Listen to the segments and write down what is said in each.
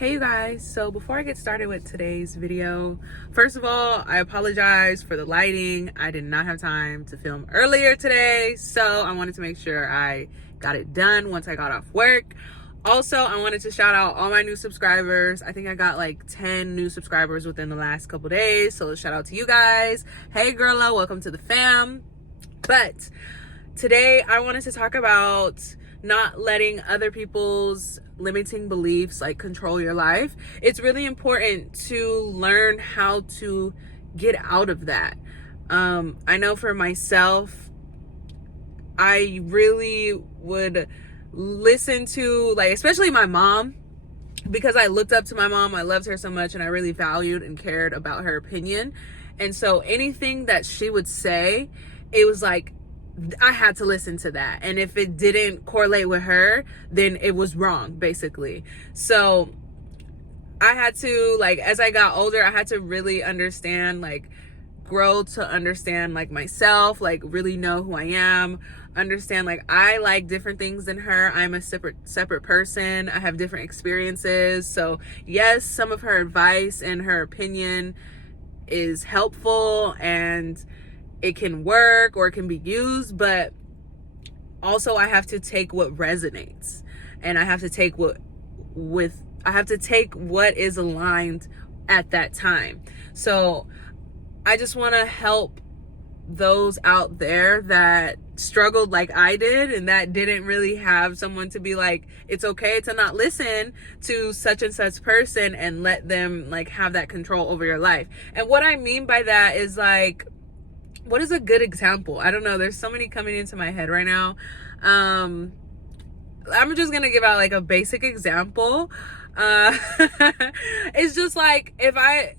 Hey you guys, so before I get started with today's video, first of all, I apologize for the lighting. I did not have time to film earlier today, so I wanted to make sure I got it done once I got off work. Also, I wanted to shout out all my new subscribers. I think I got like 10 new subscribers within the last couple days, so shout out to you guys. Hey girla, welcome to the fam. But today I wanted to talk about not letting other people's limiting beliefs like control your life. It's really important to learn how to get out of that. I know for myself, I really would listen to, like, especially my mom, because I looked up to my mom. I loved her so much and I really valued and cared about her opinion. And so anything that she would say, it was like I had to listen to that. And if it didn't correlate with her, then it was wrong, basically. So I had to, like, as I got older, I had to really understand, like, grow to understand, like, myself, like, really know who I am, understand, like, I like different things than her. I'm a separate person. I have different experiences. So yes, some of her advice and her opinion is helpful and it can work or it can be used, but also I have to take what resonates, and I have to take what is aligned at that time. So I just want to help those out there that struggled like I did and that didn't really have someone to be like, it's okay to not listen to such and such person and let them, like, have that control over your life. And what I mean by that is, like, what is a good example? I don't know. There's so many coming into my head right now. I'm just going to give out like a basic example. It's just like, if I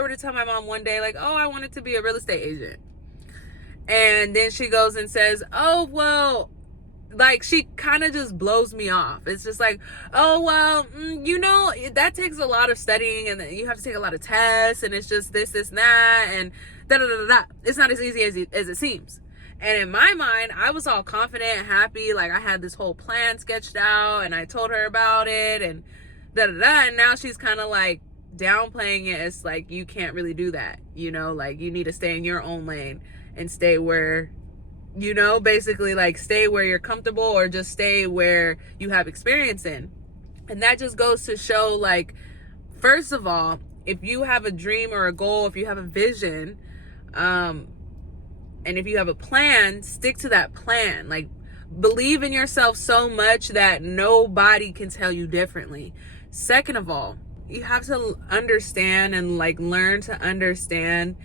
were to tell my mom one day, like, oh, I wanted to be a real estate agent. And then she goes and says, oh, well, like, she kind of just blows me off. It's just like, oh, well, that takes a lot of studying and you have to take a lot of tests and it's just this and that and da da da da. It's not as easy as it seems. And in my mind, I was all confident and happy. Like, I had this whole plan sketched out and I told her about it and da da da. And now she's kind of like downplaying it. It's like, you can't really do that. Like, you need to stay in your own lane and stay where, basically, like, stay where you're comfortable or just stay where you have experience in. And that just goes to show, like, first of all, if you have a dream or a goal, if you have a vision, and if you have a plan, stick to that plan. Like, believe in yourself so much that nobody can tell you differently. Second of all, you have to understand and, like, learn to understand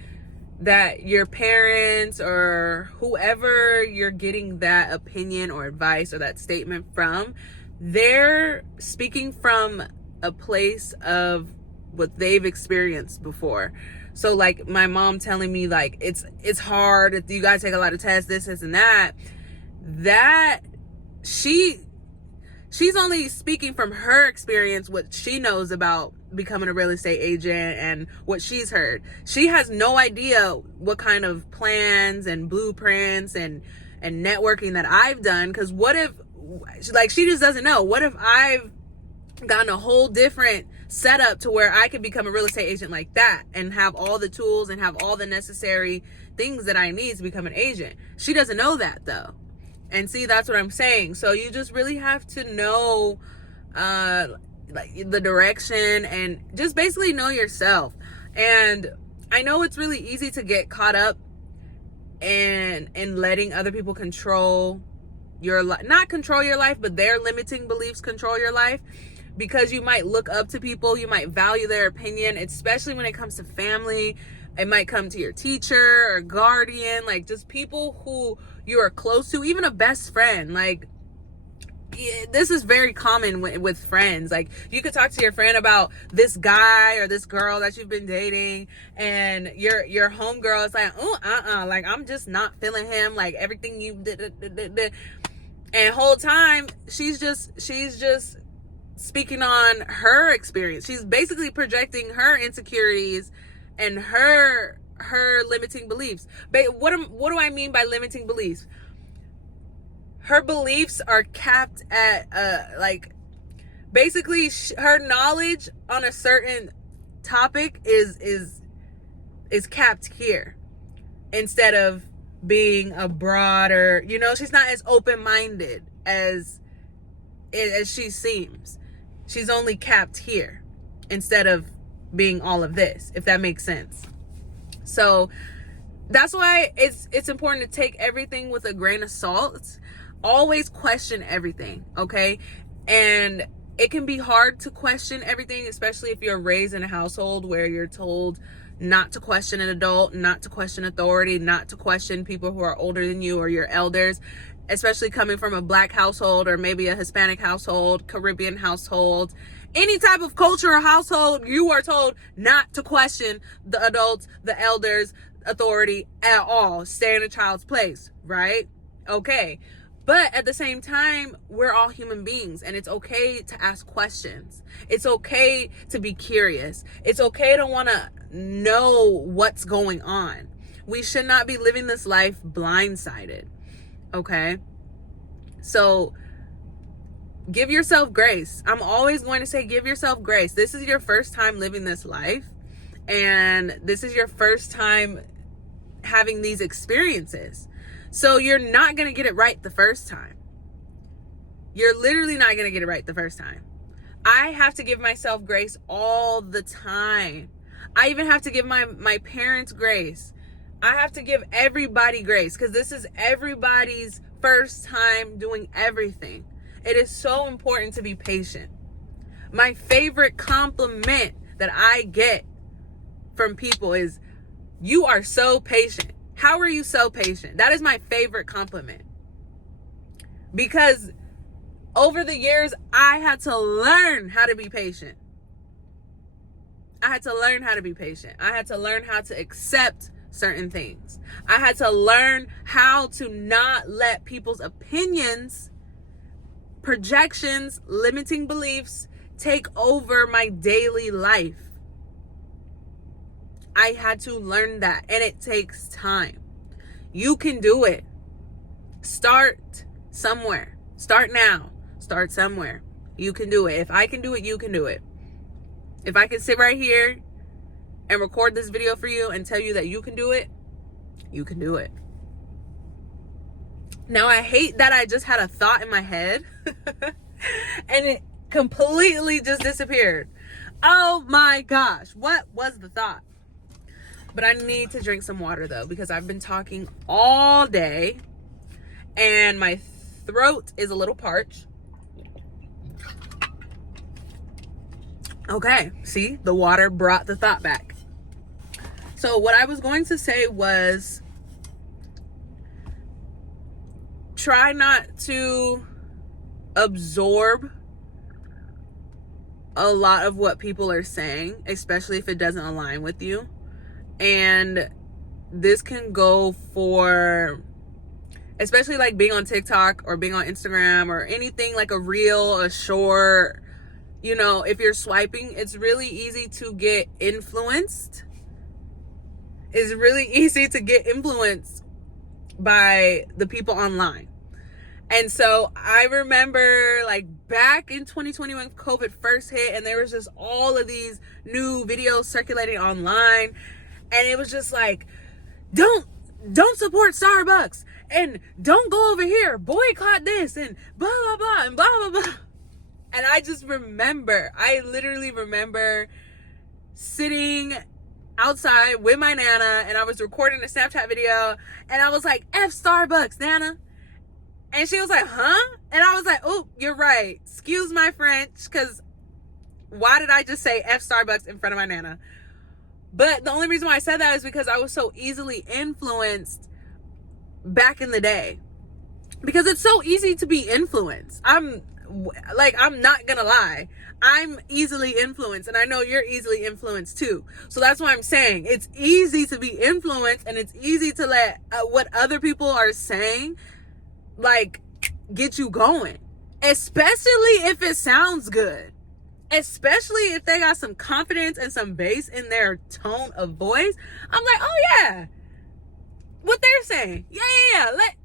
that your parents or whoever you're getting that opinion or advice or that statement from, they're speaking from a place of what they've experienced before. So, like, my mom telling me, like, it's hard, you guys take a lot of tests, this and that she's only speaking from her experience, what she knows about becoming a real estate agent and what she's heard. She has no idea what kind of plans and blueprints and networking that I've done. Because what if, like, she just doesn't know. What if I've gotten a whole different setup to where I could become a real estate agent like that and have all the tools and have all the necessary things that I need to become an agent? She doesn't know that, though. And see, that's what I'm saying. So you just really have to know like the direction and just basically know yourself. And I know it's really easy to get caught up in letting other people control your life, not control your life, but their limiting beliefs control your life, because you might look up to people, you might value their opinion, especially when it comes to family. It might come to your teacher or guardian, like, just people who you are close to, even a best friend. Like, this is very common with friends. Like, you could talk to your friend about this guy or this girl that you've been dating, and your homegirl is like, like, I'm just not feeling him, like, everything you did. And whole time she's just speaking on her experience. She's basically projecting her insecurities and her limiting beliefs. But what do I mean by limiting beliefs? Her beliefs are capped at like Basically, her knowledge on a certain topic is capped here, instead of being a broader, she's not as open-minded as she seems. She's only capped here instead of being all of this, if that makes sense. So that's why it's important to take everything with a grain of salt. Always question everything, okay? And it can be hard to question everything, especially if you're raised in a household where you're told not to question an adult, not to question authority, not to question people who are older than you or your elders, especially coming from a Black household or maybe a Hispanic household, Caribbean household, any type of culture or household. You are told not to question the adults, the elders, authority at all. Stay in a child's place, right? Okay. But at the same time, we're all human beings, and it's okay to ask questions. It's okay to be curious. It's okay to want to know what's going on. We should not be living this life blindsided, okay? So give yourself grace. I'm always going to say give yourself grace. This is your first time living this life, and this is your first time having these experiences. So you're not going to get it right the first time. You're literally not going to get it right the first time. I have to give myself grace all the time. I even have to give my parents grace. I have to give everybody grace, because this is everybody's first time doing everything. It is so important to be patient. My favorite compliment that I get from people is, "You are so patient. How are you so patient?" That is my favorite compliment. Because over the years, I had to learn how to be patient. I had to learn how to be patient. I had to learn how to accept certain things. I had to learn how to not let people's opinions, projections, limiting beliefs take over my daily life. I had to learn that, and it takes time. You can do it. Start somewhere. Start now. Start somewhere. You can do it. If I can do it, you can do it. If I can sit right here and record this video for you and tell you that you can do it, you can do it. Now, I hate that I just had a thought in my head and it completely just disappeared. Oh my gosh, what was the thought? But I need to drink some water though, because I've been talking all day and my throat is a little parched. Okay, see, the water brought the thought back. So what I was going to say was, try not to absorb a lot of what people are saying, especially if it doesn't align with you. And this can go for, especially like being on TikTok or being on Instagram or anything like a reel, a short, if you're swiping, it's really easy to get influenced. It's really easy to get influenced by the people online. And so I remember like back in 2020 when COVID first hit, and there was just all of these new videos circulating online. And it was just like, don't support Starbucks, and don't go over here, boycott this, and blah, blah, blah, and blah, blah, blah. And I literally remember sitting outside with my Nana, and I was recording a Snapchat video, and I was like, F Starbucks, Nana. And she was like, huh? And I was like, oh, you're right. Excuse my French, because why did I just say F Starbucks in front of my Nana? But the only reason why I said that is because I was so easily influenced back in the day. Because it's so easy to be influenced. I'm not gonna lie. I'm easily influenced, and I know you're easily influenced too. So that's why I'm saying it's easy to be influenced, and it's easy to let what other people are saying, like, get you going. Especially if it sounds good. Especially if they got some confidence and some bass in their tone of voice. I'm like, oh yeah, what they're saying. Yeah. Let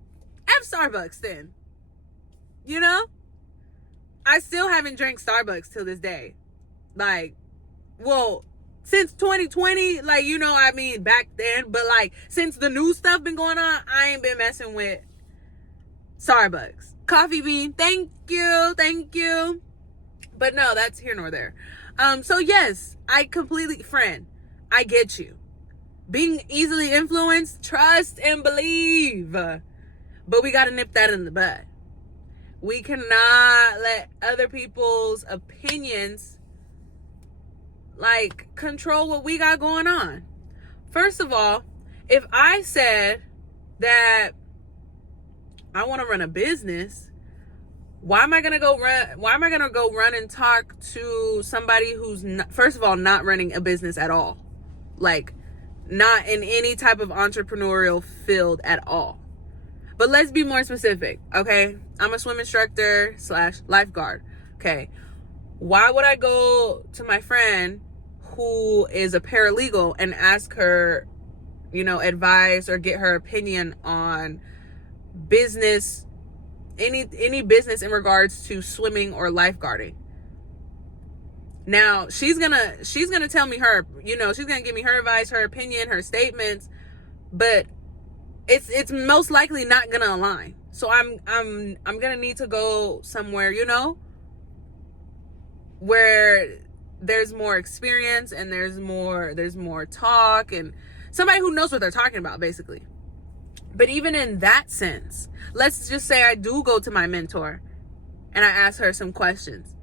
F Starbucks then. I still haven't drank Starbucks till this day. Like, well, since 2020, like, you know, I mean, back then, but like, since the new stuff been going on, I ain't been messing with Starbucks. Coffee Bean, thank you. But no, that's here nor there. So yes, I completely, friend, I get you. Being easily influenced, trust and believe. But we gotta nip that in the bud. We cannot let other people's opinions like control what we got going on. First of all, if I said that I want to run a business, why am I gonna go run and talk to somebody who's not, first of all, not running a business at all, like not in any type of entrepreneurial field at all? But let's be more specific, okay? I'm a swim instructor / lifeguard, okay? Why would I go to my friend who is a paralegal and ask her, you know, advice or get her opinion on business, any business in regards to swimming or lifeguarding? Now, she's gonna tell me her, you know, she's gonna give me her advice, her opinion, her statements, but it's most likely not gonna align. So I'm gonna need to go somewhere, you know, where there's more experience and there's more talk and somebody who knows what they're talking about, basically. But even in that sense, let's just say I do go to my mentor and I ask her some questions.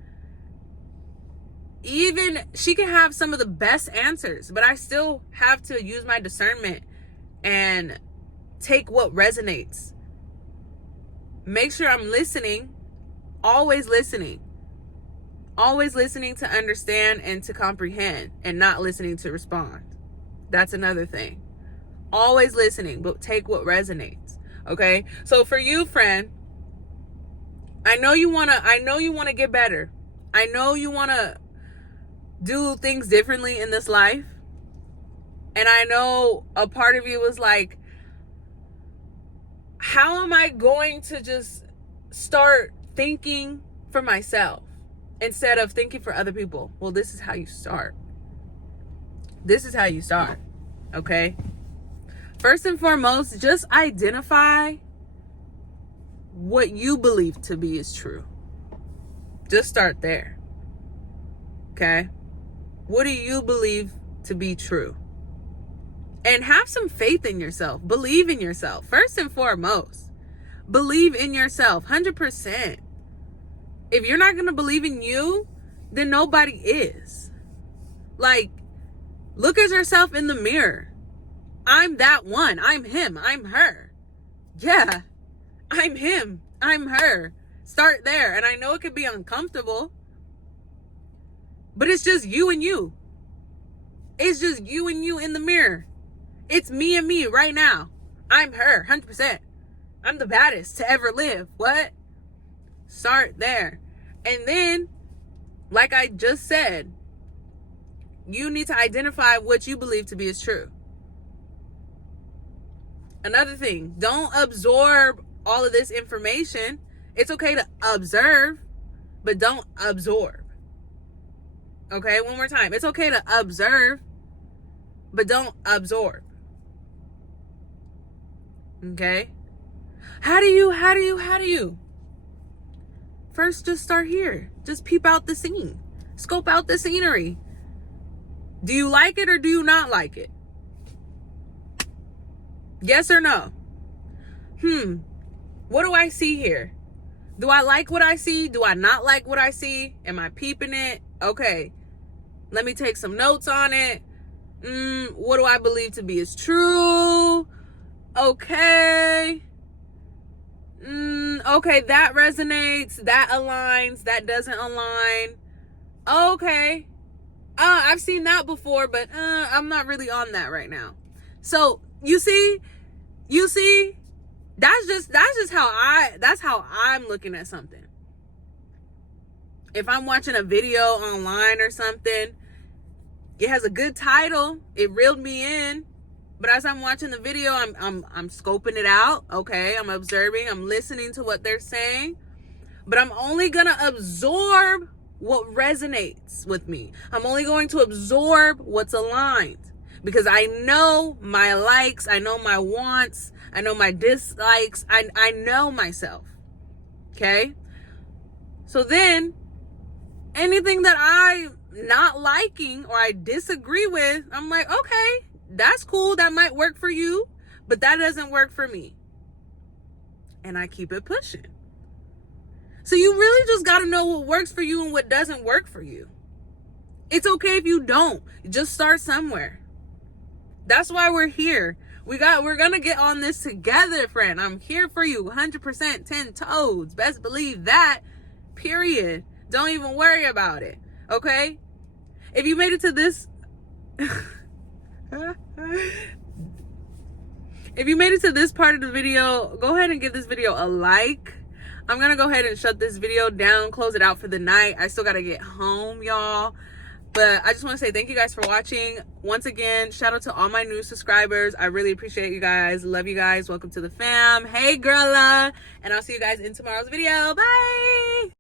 Even she can have some of the best answers, but I still have to use my discernment and take what resonates. Make sure I'm listening, always listening to understand and to comprehend, and not listening to respond. That's another thing. Always listening, but take what resonates. Okay? So for you, friend, I know you want to get better. I know you want to do things differently in this life. And I know a part of you was like, how am I going to just start thinking for myself instead of thinking for other people? Well, this is how you start. Okay? First and foremost, just identify what you believe to be is true. Just start there. Okay? What do you believe to be true? And have some faith in yourself. Believe in yourself. First and foremost, believe in yourself 100%. If you're not going to believe in you, then nobody is. Like, look at yourself in the mirror. I'm that one. I'm him. I'm her. Yeah, I'm him. I'm her. Start there. And I know it could be uncomfortable, but it's just you and you. It's just you and you in the mirror. It's me and me right now. I'm her, 100%. I'm the baddest to ever live. What? Start there. And then, like I just said, you need to identify what you believe to be is true. Another thing, don't absorb all of this information. It's okay to observe, but don't absorb. Okay, one more time. It's okay to observe, but don't absorb. Okay? How do you? First, just start here. Just peep out the scene. Scope out the scenery. Do you like it or do you not like it? Yes or no? What do I see here? Do I like what I see? Do I not like what I see? Am I peeping it? Okay. Let me take some notes on it. What do I believe to be is true? Okay. Okay, that resonates, that aligns, that doesn't align. Okay. I've seen that before, but I'm not really on that right now. So, you see, that's how I'm looking at something. If I'm watching a video online or something, it has a good title, it reeled me in, but as I'm watching the video, I'm scoping it out. Okay, I'm observing, I'm listening to what they're saying. but I'm only gonna absorb what resonates with me. I'm only going to absorb what's aligned, because I know my likes, I know my wants, I know my dislikes, I know myself. Okay? So then anything that I'm not liking or I disagree with, I'm like, okay, that's cool, that might work for you, but that doesn't work for me. And I keep it pushing. So you really just got to know what works for you and what doesn't work for you. It's okay if you don't. Just start somewhere. That's why we're here. We're going to get on this together, friend. I'm here for you 100%, 10 toes. Best believe that. Period. Don't even worry about it. Okay? If you made it to this if you made it to this part of the video, go ahead and give this video a like. I'm gonna go ahead and shut this video down, close it out for the night. I still gotta get home, y'all. But I just want to say thank you guys for watching. Once again, shout out to all my new subscribers. I really appreciate you guys. Love you guys. Welcome to the fam. Hey, girla. And I'll see you guys in tomorrow's video. Bye.